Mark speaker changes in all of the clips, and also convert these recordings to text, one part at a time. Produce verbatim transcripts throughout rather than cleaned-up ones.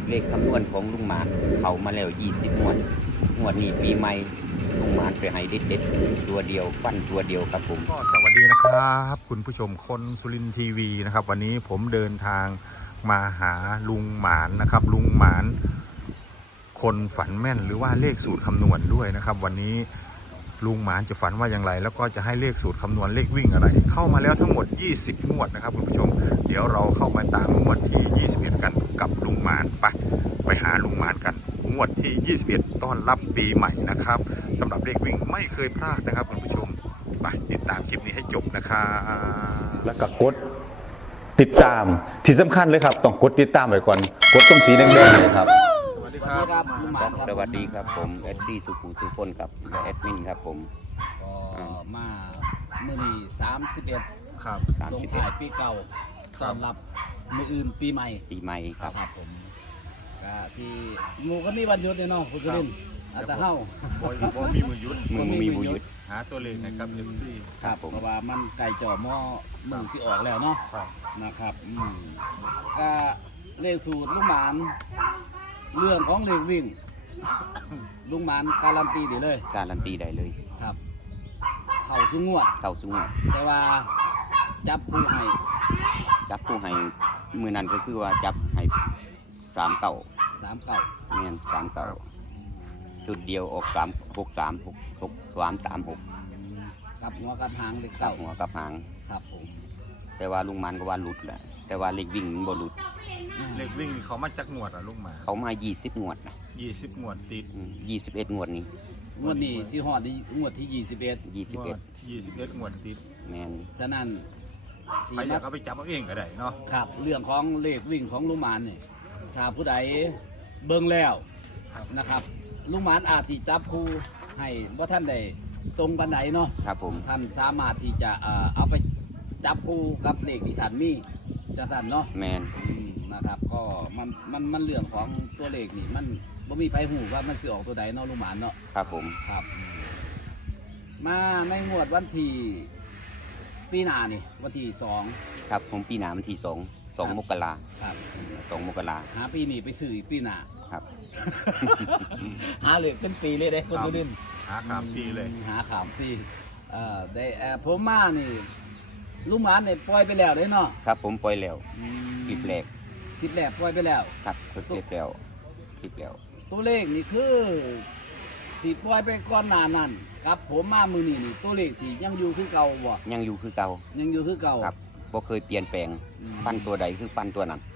Speaker 1: เลขคำนวณของลุงหมานเขามาแล้วยี่สิบงวดงวดนี้ปีใหม่ลุงหมานเสียหายเด็ดๆตัวเดียวปั้นตัวเดียวครับผม
Speaker 2: ก็สวัสดีนะครับคุณผู้ชมคนสุรินทร์ทีวีนะครับวันนี้ผมเดินทางมาหาลุงหมานนะครับลุงหมานคนฝันแม่นหรือว่าเลขสูตรคำนวณด้วยนะครับวันนี้ลุงหมานจะฝันว่าอย่างไรแล้วก็จะให้เลขสูตรคำนวณเลขวิ่งอะไรเข้ามาแล้วทั้งหมดยี่สิบงวดนะครับคุณผู้ชมเดี๋ยวเราเข้ามาตามงวดที่ยี่สิบเอ็ดกันกับลุงหมานไปไปหาลุงหมานกันงวดที่ยี่สิบเอ็ดต้อนรับปีใหม่นะครับสำหรับเลขวิ่งไม่เคยพลาดนะครับคุณผู้ชมไปติดตามคลิปนี้ให้จบนะครับ
Speaker 3: แล้วก็กดติดตามที่สำคัญเลยครับต้องกดติดตามไว้ก่อนกดตรงสีแดงๆเลยครับ
Speaker 2: สวัสดีครับ
Speaker 1: ลุงหมานสวัสดีครับผมแอดดี้สุขุสุพลครับและแอดมินครับผม
Speaker 4: ก็มาเมื่อนี้สามสิบเอ็ด
Speaker 2: ครับ
Speaker 4: ส่งท้ายปีเก่าต้อนรับมืออื่นปีใหม่
Speaker 1: ปีใหม่ครับ
Speaker 4: ครับผมก็ที่งูก็มีวันหยุดเนี่ยเนาะคุณจุลินอาจจะเฮ้า
Speaker 2: บอยบอยมีมือยุด
Speaker 1: มือมีมือยุด
Speaker 2: หาตัวเลขนะครับ เอฟ ซี
Speaker 4: ครับเพราะว่ามันไก่จ่อหม้อมึงสิออกแล้วเนาะนะครับอืมก็เลขสูตรลุงหมานเรื่องของเลขวิ่งลุงหมานการันตีได้เลย
Speaker 1: การันตีได้เลย
Speaker 4: ครับเข่าสูงงวด
Speaker 1: เข่าสูงงวด
Speaker 4: แต่ว่าจับคู่ให้
Speaker 1: จับคู่ให้มือนั้นก็คือว่าจับให้สามเก่า
Speaker 4: สามเก่า
Speaker 1: เนี่ยสามเก่าจุดเดียวออกสามหกสามหกหกสามสามหก
Speaker 4: กับหัวกับหางเล็กเก่า
Speaker 1: หัวกับหาง
Speaker 4: ครับผม
Speaker 1: แต่ว่าลุงมันก็ว่าหลุดแหละแต่ว่าเล็กวิ่งบ่หลุด
Speaker 2: เล็กวิ่งเขามาจักงวดอ่ะลุงหมาน
Speaker 1: เขามายี่สิบงวดนะ
Speaker 2: ยี่สิบงวดติด
Speaker 1: ยี่สิบเอ็ดงวดนี้
Speaker 4: งวดนี้สิฮอดงวดที่ยี่สิบเอ็ด
Speaker 1: ยี่สิบเอ็ด
Speaker 2: ยี่สิบเอ็ดงวดติด
Speaker 1: แม่น
Speaker 4: ฉะนั้น
Speaker 2: ใครอยากเอาไปจับเอาเองก็ได้เนาะ
Speaker 4: ครับเรื่องของเลขวิ่งของลุงหมานนี่ถ้าผู้ใดเบิ่งแล้วนะครับลุงหมานอาจสิจับคู่ให้ว่าท่านได้ตรงกันไหนเนาะ
Speaker 1: ครับผม
Speaker 4: ท่านสามารถที่จะเอาไปจับคู่กับเลขที่ท่านมีจะสั่นเนาะ
Speaker 1: แมน
Speaker 4: นะครับก็มันมันมันเรื่องของตัวเลขนี่มันบ่มีไผหูว่ามันสิออกตัวใดเนาะลุงหมานเนาะ
Speaker 1: ครับผม
Speaker 4: ครับมาในงวดวันที่ปีหน้านี่วันที่สอง
Speaker 1: ครับผมปีหน้าวันที่สองสองมกรา
Speaker 4: ครับ
Speaker 1: สองมกรา
Speaker 4: หาปีนี้ไปซื้ออีกปีหน้า
Speaker 1: ครับ
Speaker 4: หาเลยเป็นปีเลยเด้คุณจุลิน
Speaker 2: หาขามปีเลย
Speaker 4: หาขามปีเอ่อได้แอบผมมานี่ลุงหมานเนี่ยปล่อยไปแล้วเด้เนาะ
Speaker 1: ครับผมปล่อยแล้วคลิปแรก
Speaker 4: คลิปแรกปล่อยไปแล้ว
Speaker 1: ครับคลิปแล้วคลิปแล้ว
Speaker 4: ตัวเลขนี่คือที่ปล่อยไปก่อนหน้านั้นครับผมมามือนี่นี่ตัวเลขสิยังอยู่คือเก่าบ่
Speaker 1: ยังอยู่คือเก่า
Speaker 4: ยังอยู่คือเก่า
Speaker 1: ครับบ่เคยเปลี่ยนแปลงปั้นตัวใดคือปั้นตัวนั้น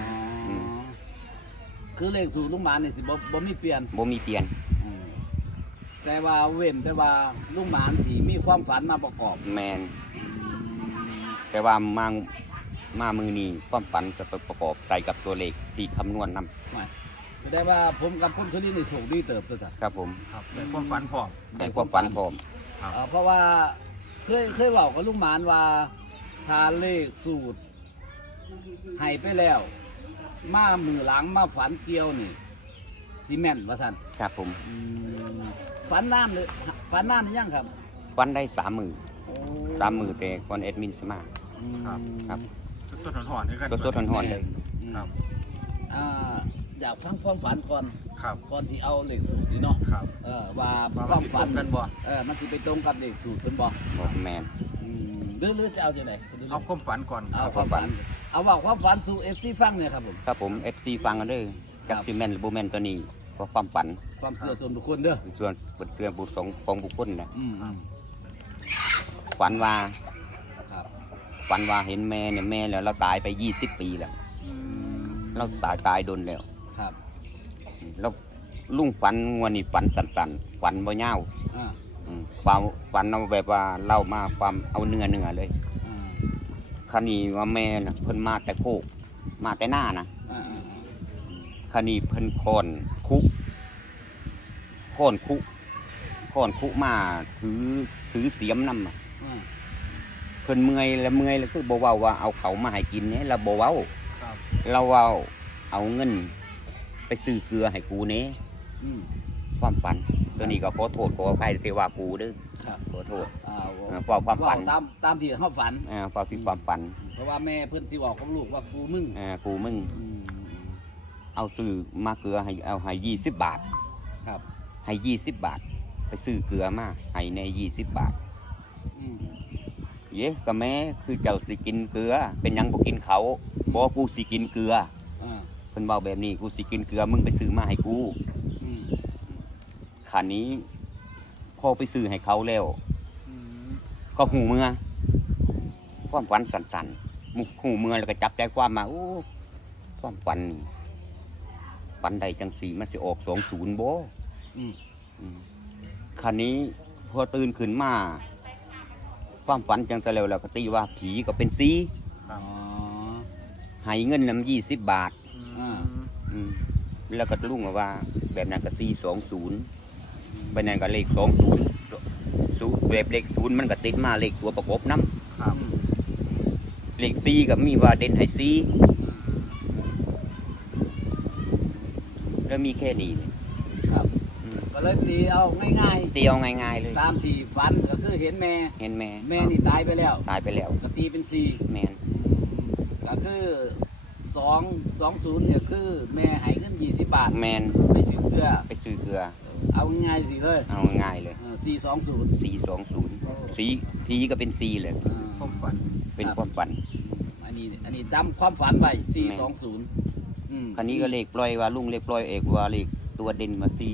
Speaker 4: คือเลขสูตรลุงหมานนี่สิบ่บ่มีเปลี่ยน
Speaker 1: บ่มีเปลี่ยน
Speaker 4: แต่ว่าเว้นแต่ว่าลุงหมานสิมีความฝันมาประกอบ
Speaker 1: แมนแต่ว่ามามามือนี้ความฝันจะประกอบใส่กับตัวเลขที่คำนวณนำ
Speaker 4: แสดงว่าผมกับคุณสุรินทร์นี่โชคดีเติบโตจ้ะ
Speaker 1: ครับผม
Speaker 2: ครับในความฝันพร้อม
Speaker 1: ในความฝันพร้อม
Speaker 4: เพราะว่าเคยเคยบอกกับลุงหมานว่าถ้าเลขสูตรให้ไปแล้วมามือหลังมาฝันเกี่ยวนี่ซีเมนต์ว่าสัน
Speaker 1: ครับผม
Speaker 4: ฝันน้ำเลยฝันน้ำนี่ยังครับ
Speaker 1: ฝันได้สามมือสามมือแต่ก่อนแอดมินสมา
Speaker 2: ครับ
Speaker 1: ครับ
Speaker 2: สดๆหอนๆด้วยกัน
Speaker 1: สดๆหอนๆเลย
Speaker 2: ครับ
Speaker 4: อยากฟังความฝันก่อน
Speaker 2: ครับ
Speaker 4: ก่อนที่เอาเลขสูตรนี่เนาะ
Speaker 2: ครับ
Speaker 4: เออว่าความฝัน
Speaker 2: กันบ่
Speaker 4: เออมันสิไปตรงกับเลขสูตรเป็นบ่
Speaker 1: บอกแมน
Speaker 4: หรือหรือจะเอาจะไหน
Speaker 2: เอาความฝันก่อน
Speaker 4: เอาความฝันเอาว่าความฝันสู่ เอฟ ซี ฟังเนี่ยครับผม
Speaker 1: ครับผม เอฟ ซี ฟังกันเด้อกับซีเมนต์หรือบูแมนตัวนี้ก็ความฝัน
Speaker 4: ความเชื่อส่วนบุคคลเด้อ
Speaker 1: ส่วนเป็นเรื่องบุคคลของบุคคลนะฝันว่าฝันว่าเห็นแม่เนี่ยแม่แล้วเราตายไปยี่สิบปีแล้วเราตายตายโดนแล้ว
Speaker 4: ครับ
Speaker 1: แล้วลุงฝันวันนี้ฝันสั้นๆฝันบ่ยาวความฝันเอาแบบว่าเล่ามาความเอาเนื้อเนื้อเลยคราวนี้ว่าแม่น่ะเพิ่นมาแต่โคกมาแต่หน้านะคราวนี้เพิ่นคอนคุคอนคุคอนคุมาถือถือเสียมนำเพิ่นเมื่อยแล้วเมื่อยแล้วคือบ่เว้าว่าเอาเขามาให้กินเนี่ยเราบ่เว้าเราเว้าเอาเงินไปซื้อเกลือให้กูเนี่ยความฝันตัวนี้ก็ขอโทษขออภัยที่ว่ากูเด้อขอโทษเพราะความฝัน
Speaker 4: ตามตามที่เขาฝัน
Speaker 1: เพราะที่ความฝัน
Speaker 4: เพราะว่าแม่เพิ่นสิบอกกับลูกว่ากูมึง
Speaker 1: อ่ากูมึงเอาซื้อมาเกลือให้เอาให้ยี่สิบบาท
Speaker 4: ครับ
Speaker 1: ให้ยี่สิบบาท ไปซื้อเกลือมาให้ในยี่สิบบาท
Speaker 4: อืม
Speaker 1: เย้ก็แม่คือเจ้าสิกินเกลือ เป็นหยังบ่กินเขาบ่กูสิกินเกลือ
Speaker 4: อ่า
Speaker 1: เพิ่นเว้าแบบนี้กูสิกินเกลือมึงไปซื้อมาให้กู
Speaker 4: อืม
Speaker 1: คันนี้พอไปซื้อให้เขาแล้ว
Speaker 4: อืม
Speaker 1: ก็หูเมื่อความฝันสั่นๆมุกหูเมื่อแล้วก็จับใจความมาโอ้ความฝันนี่ฝันใดจังสีมันสิออกสองศูนย์โบ
Speaker 4: อืม
Speaker 1: คันนี้พอตื่นขึ้นมาความฝันจังแต่แล้วแล้วก็ตีว่าผีก็เป็นซี
Speaker 4: อ๋อ
Speaker 1: ให้เงินนำยี่สิบบาท
Speaker 4: อ่า
Speaker 1: อืมแล้วก็ลุงว่า แบบนั้นก็ซีสองศูนย์แบบนั้นก็เลขสองศูนย์แบบเลขศูนย์มันก็ติดมาเลขตัวประกบน้ำ
Speaker 2: ครับ
Speaker 1: เลขซีกับมีว่าเด่นให้ซีแล้วมีแค่นี้เลย
Speaker 4: ครับ
Speaker 1: อืม
Speaker 4: ก็เลยตีเอาง่าย
Speaker 1: เตียวง่ายๆเลย
Speaker 4: ๆ ตามที่ฝันก็คือเห็นแม่
Speaker 1: เห็นแม่
Speaker 4: แม่นี่ตายไปแล้ว
Speaker 1: ตายไปแล้ว
Speaker 4: ก็ตีเป็นสี่
Speaker 1: แมน
Speaker 4: ก็คือสองสองศูนย์เนี่ยคือแม่ให้เงินยี่สิบบาท
Speaker 1: แมน
Speaker 4: ไปซื้อเกลือ
Speaker 1: ไปซื้อเกลือ
Speaker 4: เอาง่ายๆสิเลย
Speaker 1: เอาง่ายๆเลย
Speaker 4: สี่สองศูนย์
Speaker 1: สี่สองศูนย์สีสีก็เป็นซีเลย
Speaker 2: ความฝัน
Speaker 1: เป็นความฝัน
Speaker 4: อันนี้อันนี้จำความฝันไว้สี่สองศูนย์
Speaker 1: คันนี้ก็เลขปล่อยว่าลุงเลขปล่อยเอกว่าเลขตัวเด่นมาซี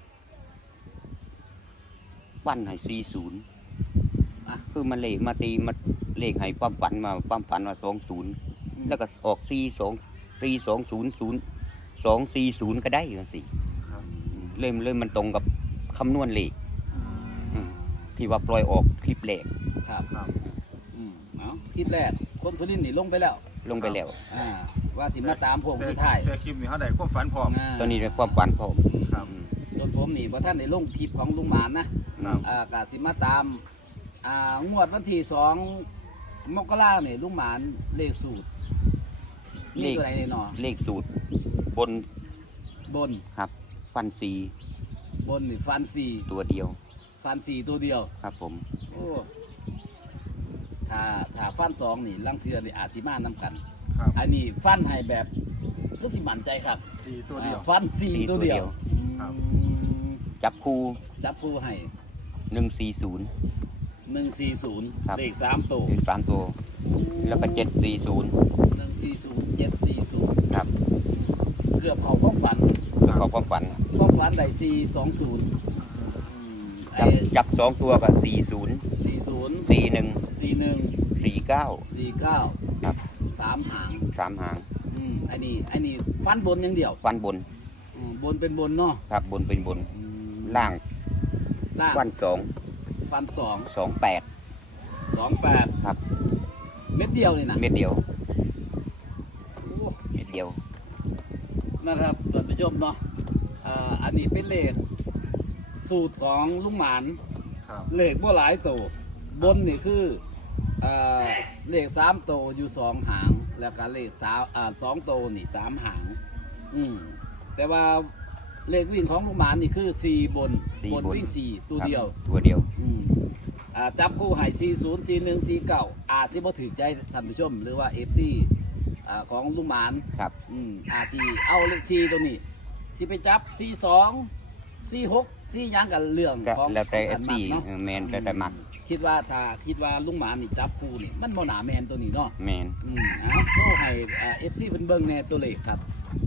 Speaker 1: ปั้นให้ซีศูนย์คือมันเลขมาตีมาเลขให้ความฝันมาความฝันมาสองศูนย์แล้วก็ออกซีสองซีสองศูนย์ศูนย์สองสี่ศูนย์ก็ได้อย่างสิ
Speaker 2: ครับ
Speaker 1: เริ่มเริ่มมันตรงกับคำนวณเลขอืมที่ว่าปล่อยออกคลิปแรก
Speaker 4: ครับ
Speaker 2: ครับ
Speaker 4: อืมเอาคลิปแรกคนสุรินทร์นี่ลงไปแล้ว
Speaker 1: ลงไปแล้ว
Speaker 4: อ่าว่าสิมาตามผมสุดท้าย
Speaker 2: แต่คลิปนี้เขาได้ความฝันพร้อม
Speaker 1: ตอนนี้เป็นความฝันผม
Speaker 2: ครับ
Speaker 4: ส่วนผมนี่พอท่านได้ลงคลิปของลุงหมานนะครับ อ่ากาสิมาตามอ่างวดวันที่สองมกราเนี่ยลุงหมานเลขสูตรนี่ตัวไหนเนี่ยหนอ
Speaker 1: เลขสูตรบน
Speaker 4: บน
Speaker 1: ครับฟันซี
Speaker 4: บนนี่ฟันสี่
Speaker 1: ตัวเดียว
Speaker 4: ฟันสี่ตัวเดียว
Speaker 1: ครับผม
Speaker 4: โอ้ถ้าถ้าฟันสองนี่ลังเทือนี่อาจสิมานำกัน
Speaker 2: ครับ
Speaker 4: อันนี้ฟันให้แบบก็สิมั่นใจครับ
Speaker 2: สี่ตัวเดียว
Speaker 4: อ่าฟันสี่ตัวเดียว
Speaker 2: ครับ
Speaker 4: อืม
Speaker 1: จับคู่
Speaker 4: จับผู้ให้
Speaker 1: หนึ่งสี่ศูนย์
Speaker 4: หนึ่งสี่ศูนย์
Speaker 1: ครับ
Speaker 4: เลขสามตัว
Speaker 1: เลขสามตัว แล้วก็เจ็ดสี่ศูนย์
Speaker 4: หนึ่งสี่ศูนย์เจ็ดสี่ศูนย์
Speaker 1: ครับ
Speaker 4: เกือบเขาความฝัน
Speaker 1: ขอความฝัน
Speaker 4: ความฝันได้สี่สองศูนย์
Speaker 1: จับจับสองตัวกับสี่ศูนย์
Speaker 4: สี่ศูนย์
Speaker 1: สี่หนึ่ง
Speaker 4: สี่หนึ่ง
Speaker 1: สี่เก้า
Speaker 4: สี่เก้า
Speaker 1: ครับ
Speaker 4: สามหาง
Speaker 1: สามหาง
Speaker 4: อืมอันนี้อันนี้ฟันบนอย่างเดียว
Speaker 1: ฟันบน
Speaker 4: อืมบนเป็นบนเนาะ
Speaker 1: ครับบนเป็นบน
Speaker 4: อืม
Speaker 1: ล่าง
Speaker 4: ล่าง
Speaker 1: ฟันสอง
Speaker 4: ฟันสอง
Speaker 1: สองแปด
Speaker 4: สองแปด
Speaker 1: ครับ
Speaker 4: เม็ดเดียวเลยนะ
Speaker 1: เม็ดเดียว
Speaker 4: โอ้
Speaker 1: เม็ดเดียว
Speaker 4: นะครับท่านผู้ชมเนาะอ่าอันนี้เป็นเลขสูตรของลุงหมาน
Speaker 2: ครับ
Speaker 4: เลขบ่หลายตัวบนนี่คืออ่าเลขสามตัวอยู่สองหาง แล้วก็เลขสามอ่าสองตัวนี่สามหาง อืมแต่ว่าเลขวิ่งของลุงหมานนี่คือสี่บน
Speaker 1: สี่
Speaker 4: บน
Speaker 1: บน
Speaker 4: วิ่งสี่ตัวเดียว
Speaker 1: ครับตัวเดียว
Speaker 4: อืมอ่าจับคู่ใหายสี่ศูนย์สี่หนึ่งสี่เก้าอาจสิบ่ถือใจท่านผู้ชม หรือว่าเอฟซีอ่าของลุงหมาน
Speaker 1: ครับ
Speaker 4: อืมอาจีเอาเลขสี่ตัวนี้สิไปจับสี่สองสี่หกสี่ยังกันเรื่อง
Speaker 1: ก็
Speaker 4: ของ
Speaker 1: แล้วแต่เอ
Speaker 4: ขั
Speaker 1: ฟ
Speaker 4: นห
Speaker 1: ซี
Speaker 4: กเนาะ
Speaker 1: แมนแล้วแต่มัก
Speaker 4: คิดว่าถ้าคิดว่าลุงหมานนี่จับคู่นี่มันบ่หนาแมนตัวนี้เนาะ
Speaker 1: แมน
Speaker 4: อืมเอาโชว์ให้เอฟซีเพิ่นเบิ่งแน่ตัวเลขครับ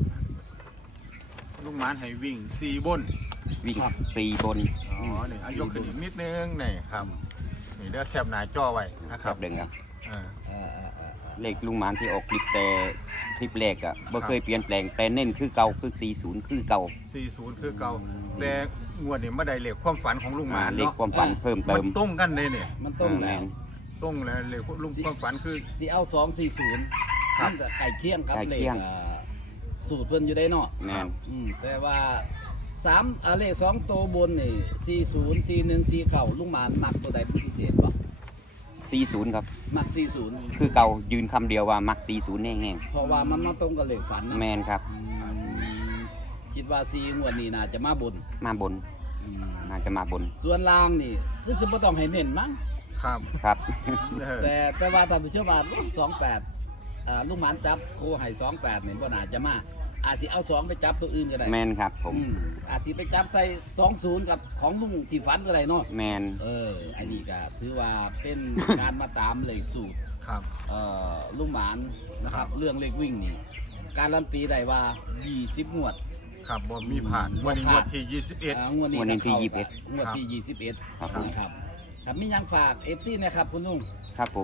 Speaker 2: ลูกหมานให้วิ่งสี่บน
Speaker 1: วิ่ง
Speaker 4: ครับ
Speaker 1: สี่บน
Speaker 2: อ๋อนี่อายกขึ้นอีกนิดนึงนี่ครับนี่เลือกแคบหน้าจอไว้นะค
Speaker 1: ค
Speaker 2: รั
Speaker 1: รั
Speaker 2: บบ
Speaker 1: เด้งครับ
Speaker 2: อ่า
Speaker 4: เอ่อเอ่อเอ่อ
Speaker 1: เลขลุงหมานที่ออกคลิปแต่คลิปแรกอะบ่
Speaker 2: ครับ
Speaker 1: เคยเปลี่ยนแปลงแต่เน้นคือเก่าคือสี่ศูนย์คือเก่า
Speaker 2: สี่ศูนย์คือเก่าแต่งวดนี้ไม่ได้เลขความฝันของลุงห
Speaker 1: มา
Speaker 2: มาน
Speaker 1: เลข
Speaker 2: เนาะ
Speaker 1: ความฝันเพิ่ม
Speaker 2: มั
Speaker 1: เติ
Speaker 2: น
Speaker 1: ม
Speaker 2: ตรงกันเลยเนี่ย
Speaker 4: มันต้อง
Speaker 1: แม
Speaker 4: แล้ว
Speaker 1: น
Speaker 2: ตรงแล้วเลขลุงความฝันคือ
Speaker 4: สิเอาสองสี่ศูนย์
Speaker 2: ครับ
Speaker 4: มันก็ไก่เคียงครับ
Speaker 1: ใกล้
Speaker 4: เล
Speaker 1: เคี
Speaker 4: ข
Speaker 1: ยง
Speaker 4: อ่าสูตรเพิ่นอยู่ได้เนาะ
Speaker 1: แมน
Speaker 4: อืมแต่ว่าสามอ่าเลขสองตัวบนนี่สี่ศูนย์สี่หนึ่งสี่เข่าลุงหมานมักตัวใดเป็นพิเศษบ่
Speaker 1: สี่ศูนย์ครับ
Speaker 4: มักสี่ศูนย์
Speaker 1: คือเก่ายืนคำเดียวว่ามักสี่ศูนย์แน่
Speaker 4: เพราะว่ามันมาตรงกับเลขฝัน
Speaker 1: ๆ
Speaker 4: นะ
Speaker 1: แมนครับ
Speaker 4: อืมคิดว่าสี่งวดนี้น่าจะมาบน
Speaker 1: มาบน
Speaker 4: อืม
Speaker 1: น่าจะมาบน
Speaker 4: ส่วนล่างนี่คือสิบ่ต้องให้เน้นมั้ง
Speaker 2: ครับ
Speaker 1: ครับ
Speaker 2: เออ
Speaker 4: แต่แต่ว่าท่านผู้ชมว่าสองแปดอ่าลุงหมานจับโคให้สองแปดนี่บ่น่าจะมาอาจสิเอาสองไปจับตัวอื่นก็ได้
Speaker 1: แมนครับผม
Speaker 4: อืมอาจสิไปจับใส่สองศูนย์กับของลุงที่ฝันก็ได้เนาะ
Speaker 1: แมน
Speaker 4: เอออันนี้ก็ถือว่าเป็น การมาตามเลขสูตร
Speaker 2: ครับ
Speaker 4: เอ่อลุงหมานนะครับเรื่องเลขวิ่งนี่การันตีได้ว่ายี่สิบงวด
Speaker 2: ครับบ่มีผ่านวันนี้งวดที่ยี่สิบเอ็ด
Speaker 4: อ่างวดนี้
Speaker 1: งวดนี้ที่
Speaker 4: ก็
Speaker 1: ยี่สิบเอ็ด
Speaker 4: งวดที่ยี่สิบเอ็ด
Speaker 1: ครับผม
Speaker 4: นะครับครับมียังฝาก เอฟ ซี นะครับคุณลุง
Speaker 1: ครับผม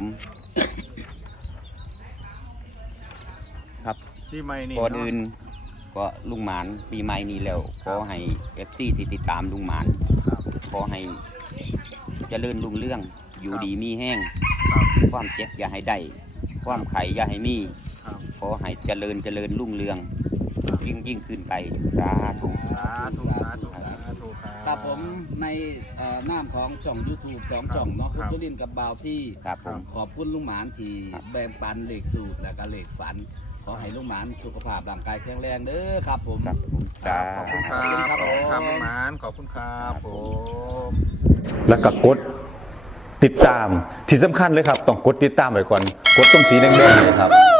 Speaker 1: ครับ
Speaker 2: ที่ไม่นี่
Speaker 1: ก่อน
Speaker 2: เนาะ
Speaker 1: อื่นก็ลุงหมานปีใหม่นี้แล้วขอให้เอฟซีที่ติดตามลุงหมาน
Speaker 2: ครับ
Speaker 1: ขอให้เจริญรุ่งเรื่องอยู่
Speaker 2: ครับ
Speaker 1: ดีมีแห้ง
Speaker 2: ครับ
Speaker 1: ความเจ็บอย่าให้ได้ ความไข่อย่าให้มี
Speaker 2: ครับ
Speaker 1: ขอให้เจริญเจริญรุ่งเรืองยิ่งยิ่งขึ้นไปสาธุ
Speaker 2: สาธุสาธุสาธุครับ
Speaker 4: ครับผมในเอ่อนามของช่อง YouTube สองช่องเนาะ
Speaker 2: ค
Speaker 4: คุ
Speaker 2: รั
Speaker 4: ณ
Speaker 2: บ
Speaker 4: ชลินกับบ่าวที่
Speaker 1: ครับผม
Speaker 4: ขอบคุณลุงหมานที่
Speaker 1: ครับ
Speaker 4: แบ่งปันเลขสูตรและก็เลขฝัน ขอให้ลุงหมานสุขภาพร่างกายแข็งแรงเด้อครับผม
Speaker 1: ครับผมสา
Speaker 2: ขอบคุณค
Speaker 1: ธุ
Speaker 2: รับ
Speaker 4: ขอบคุณครับ
Speaker 2: ขอบคุณครับลุงหมานขอบคุณครับผม
Speaker 3: แล้วก็กดติดตามที่สำคัญเลยครับต้องกดติดตามไว้ก่อนกดตรงสีแดงๆเลยครับ